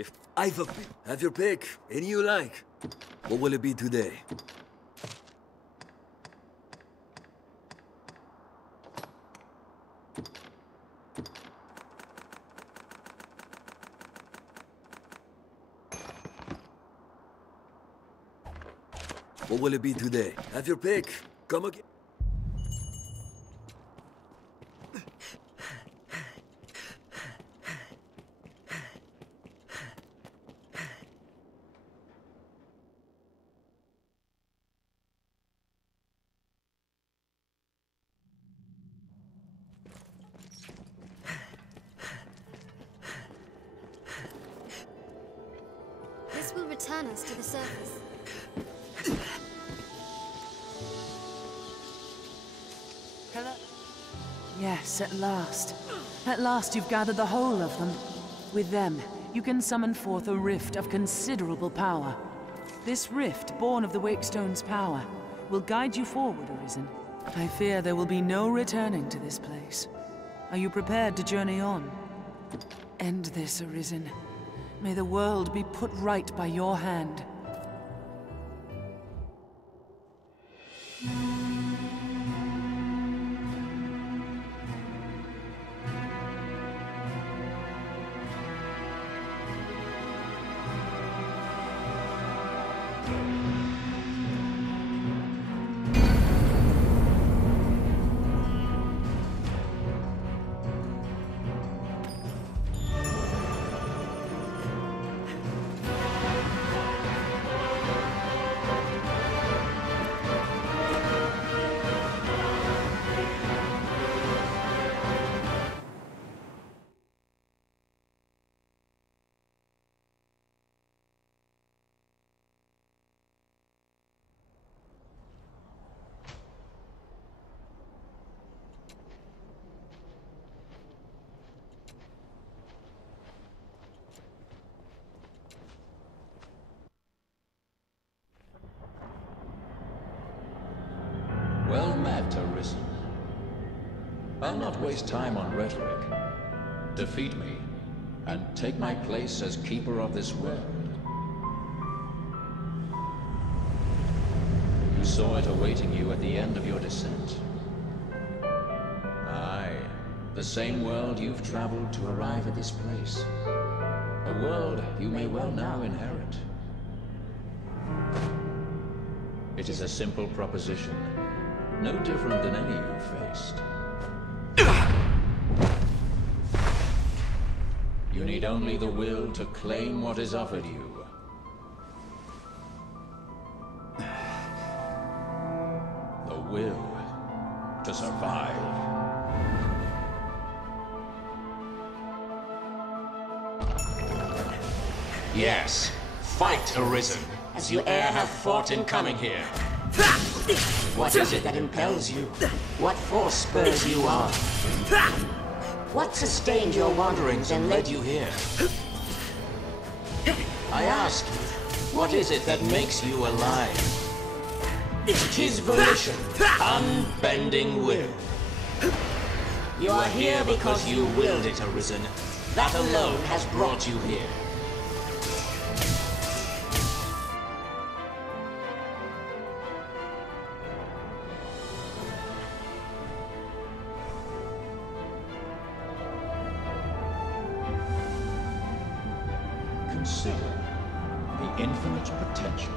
If have your pick, any you like. What will it be today? What will it be today? Have your pick. Come again. This will return us to the surface. Hello? Yes, at last. At last you've gathered the whole of them. With them, you can summon forth a rift of considerable power. This rift, born of the Wakestone's power, will guide you forward, Arisen. I fear there will be no returning to this place. Are you prepared to journey on? End this, Arisen. May the world be put right by your hand. Well met, Arisen. I'll not waste time on rhetoric. Defeat me, and take my place as keeper of this world. You saw it awaiting you at the end of your descent. Aye, the same world you've traveled to arrive at this place. A world you may well now inherit. It is a simple proposition. No different than any you've faced. You need only the will to claim what is offered you. The will to survive. Yes, fight, Arisen, as you e'er have fought in coming here. What is it that impels you? What force spurs you on? What sustained your wanderings and led you here? I ask you, what is it that makes you alive? 'Tis volition, unbending will. You are here because you willed it, Arisen. That alone has brought you here. Consider the infinite potential.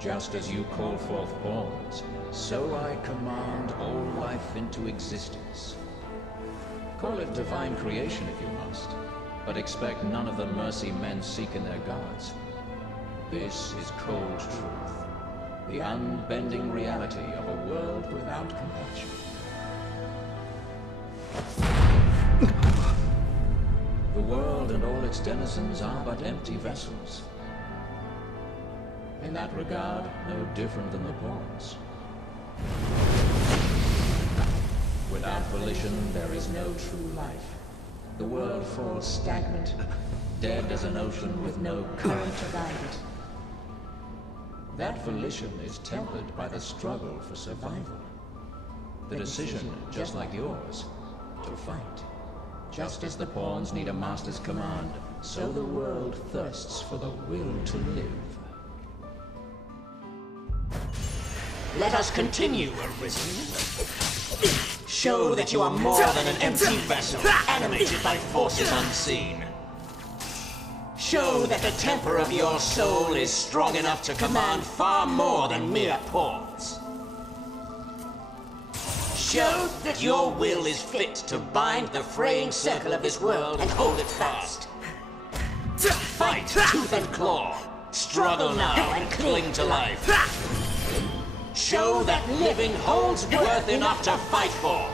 Just as you call forth horns, so I command all life into existence. Call it divine creation if you must, but expect none of the mercy men seek in their gods. This is cold truth, the unbending reality of a world without compassion. The world and all its denizens are but empty vessels. In that regard, no different than the pawns. Without volition, there is no true life. The world falls stagnant, dead as an ocean with no current to guide it. That volition is tempered by the struggle for survival. The decision, just like yours, to fight. Just as the pawns need a master's command, so the world thirsts for the will to live. Let us continue, Arisen. Show that you are more than an empty vessel, animated by forces unseen. Show that the temper of your soul is strong enough to command far more than mere pawns. Show that your will is fit to bind the fraying circle of this world and hold it fast. Fight tooth and claw. Struggle now and cling to life. Show that living holds worth enough to fight for.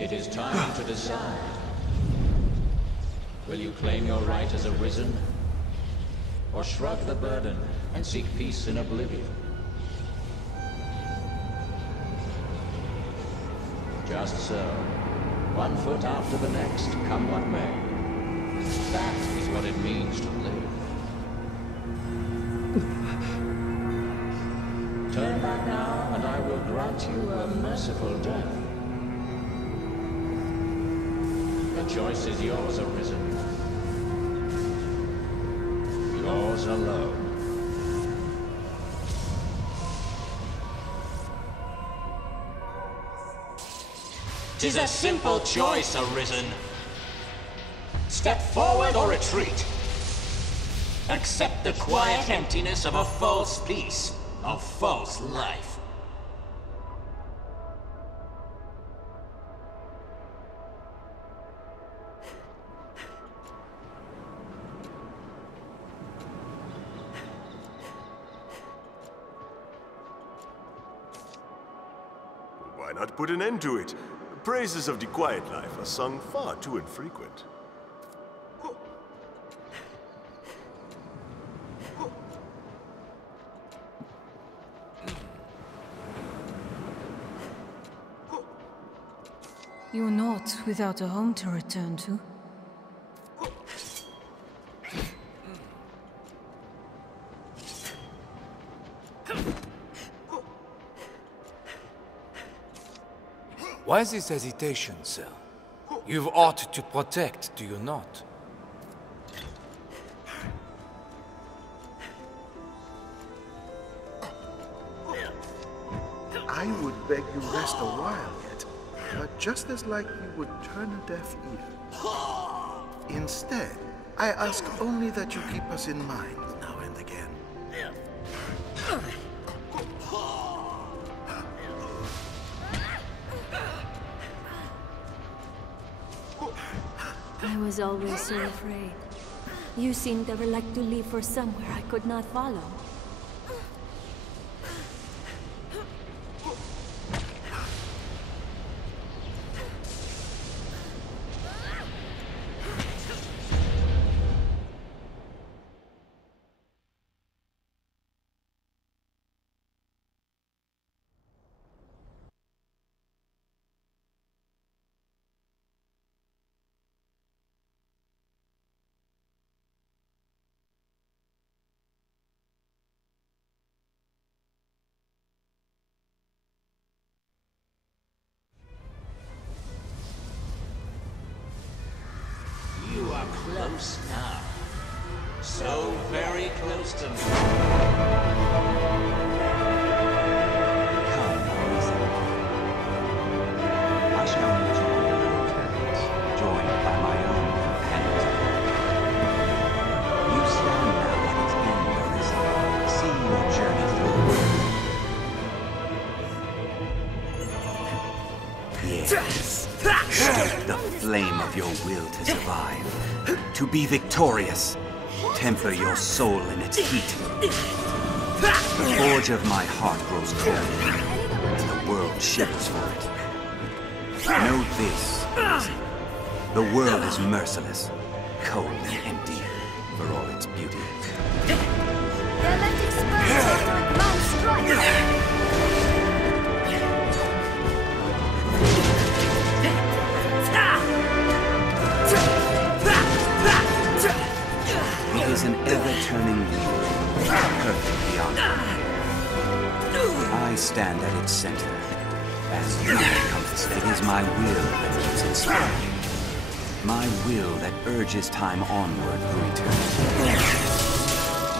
It is time to decide. Will you claim your right as Arisen? Or shrug the burden and seek peace in oblivion? Just so. One foot after the next, come what may. That is what it means to live. Turn back now, and I will grant you a merciful death. The choice is yours, Arisen. Yours alone. 'Tis a simple choice, Arisen. Step forward or retreat. Accept the quiet emptiness of a false peace, a false life. Why not put an end to it? The praises of the quiet life are sung far too infrequent. You're not without a home to return to. Why this hesitation, sir? You've aught to protect, do you not? I would beg you rest a while yet, but just as like you would turn a deaf ear. Instead, I ask only that you keep us in mind now and again. I was always so afraid. You seemed ever like to leave for somewhere I could not follow. You are close now. So very close to me. Come, Arisen. I shall rejoin your carriage, joined by my own companions. You stand now at its end, Arisen, seeing your journey through. Yes. Stoke the flame of your will to survive, to be victorious. temper your soul in its heat. The forge of my heart grows cold, and the world shivers for it. Know this, the world is merciless, cold and empty, for all its beauty. They're left exposed after a grand strike. It is an ever-turning wheel, perfect beyond compare. I stand at its center, as you encompass it. It is my will that keeps it spinning. My will that urges time onward through eternity.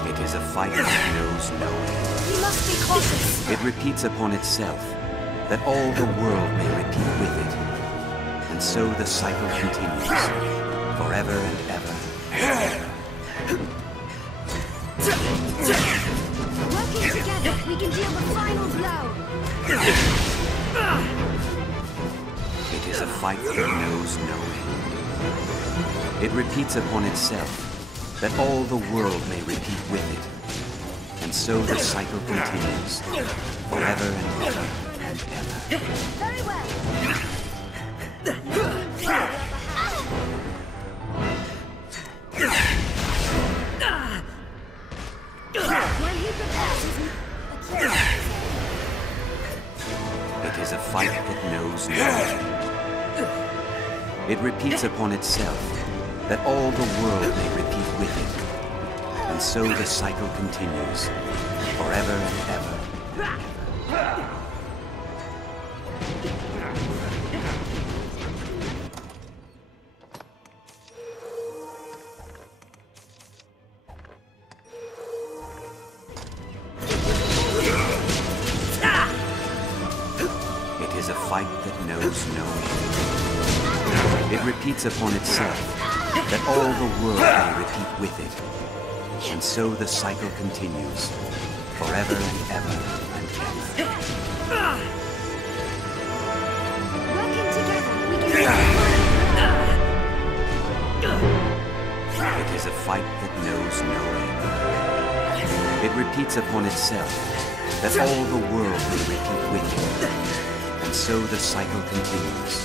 It is a fight that knows no end. You must be cautious. It repeats upon itself, that all the world may repeat with it. And so the cycle continues, forever and ever. Working together, we can deal the final blow. It is a fight that knows no end. It repeats upon itself, that all the world may repeat with it. And so the cycle continues, forever and ever and ever. Very well. When he prepares his It is a fight that knows no end. It repeats upon itself, that all the world may repeat with it. And so the cycle continues, forever and ever. It is a fight that knows no end. It repeats upon itself, that all the world may repeat with it. And so the cycle continues, forever and ever and ever. working together, we can deal the It is a fight that knows no end. It repeats upon itself, that all the world may repeat with it. And so the cycle continues,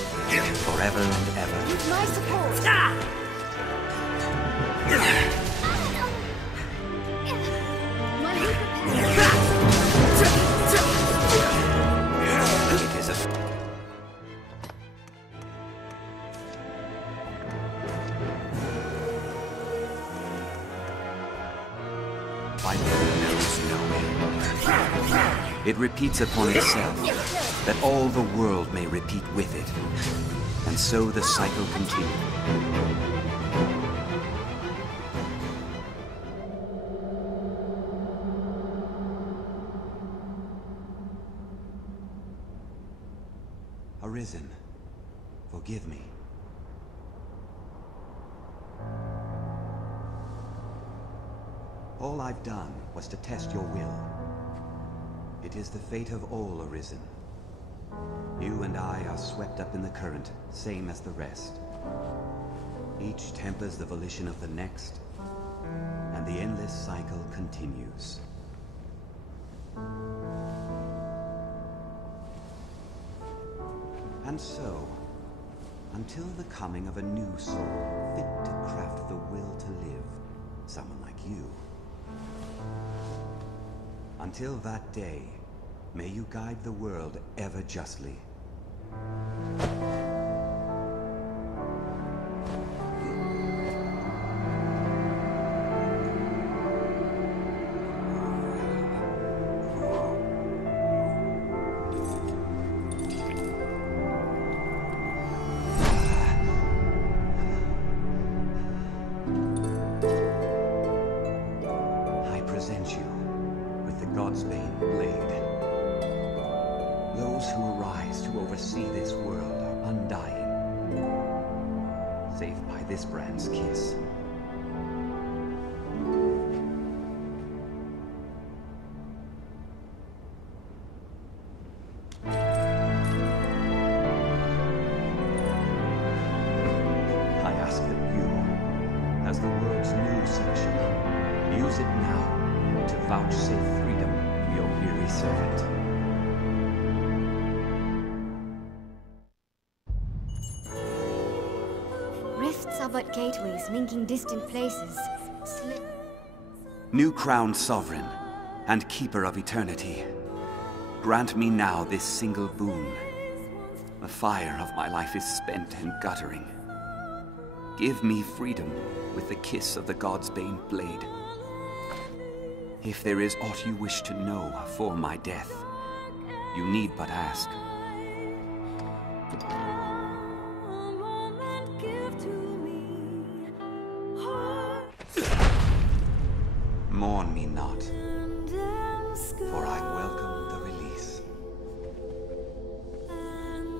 forever and ever. With my support. My hoop It is a fight that knows no end. It repeats upon itself, that all the world may repeat with it. And so the cycle continues. Arisen, forgive me. All I've done was to test your will. It is the fate of all Arisen. You and I are swept up in the current, same as the rest. Each tempers the volition of the next, and the endless cycle continues. And so, until the coming of a new soul fit to craft the will to live, someone like you. Until that day, may you guide the world ever justly. This brand's kiss. I ask that you, as the world's new section, Use it now to vouchsafe freedom to your weary servant. Rifts are but gateways linking distant places. New crowned sovereign and keeper of eternity, grant me now this single boon. The fire of my life is spent and guttering. Give me freedom with the kiss of the God's bane blade. If there is aught you wish to know for my death, you need but ask. Mourn me not, for I welcome the release.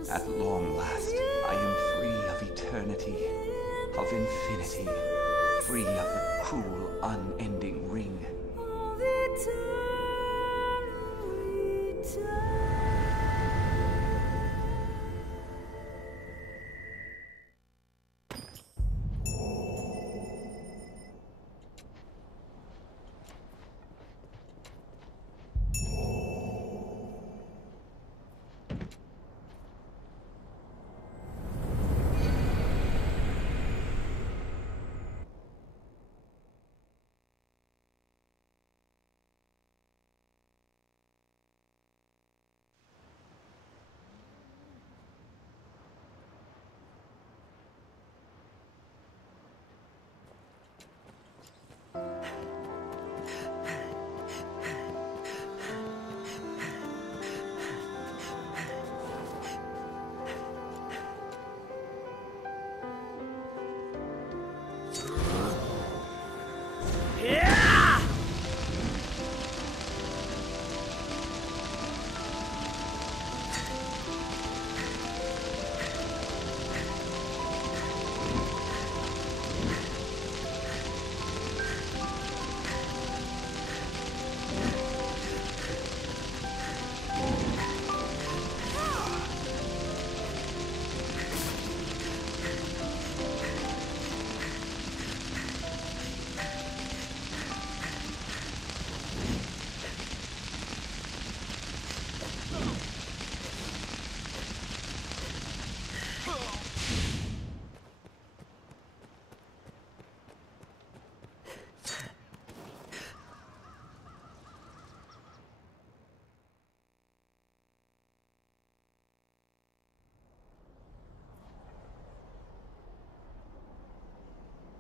At long last, I am free of eternity, of infinity, free of the cruel, unending ring.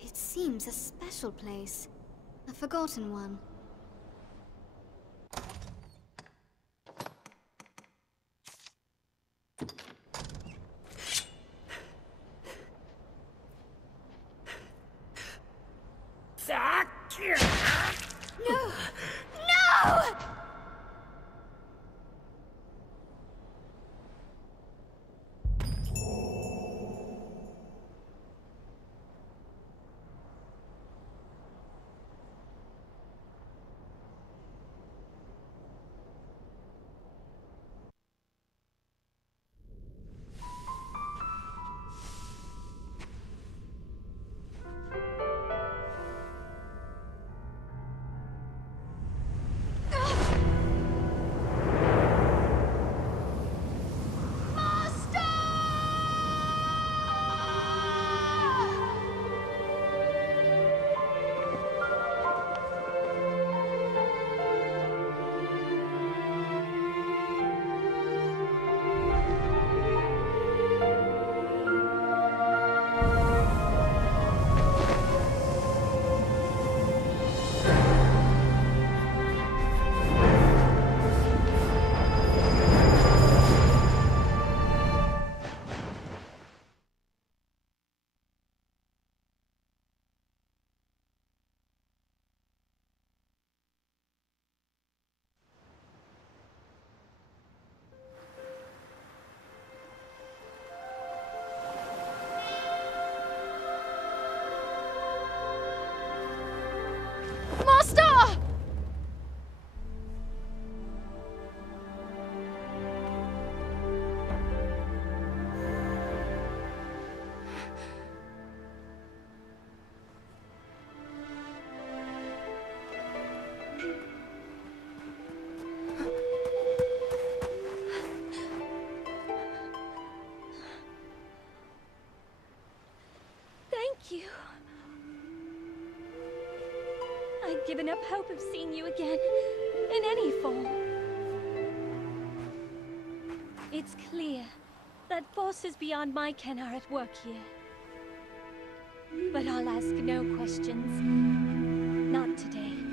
It seems a special place. A forgotten one. No! No! you. I'd given up hope of seeing you again, in any form. It's clear that forces beyond my ken are at work here. But I'll ask no questions. Not today.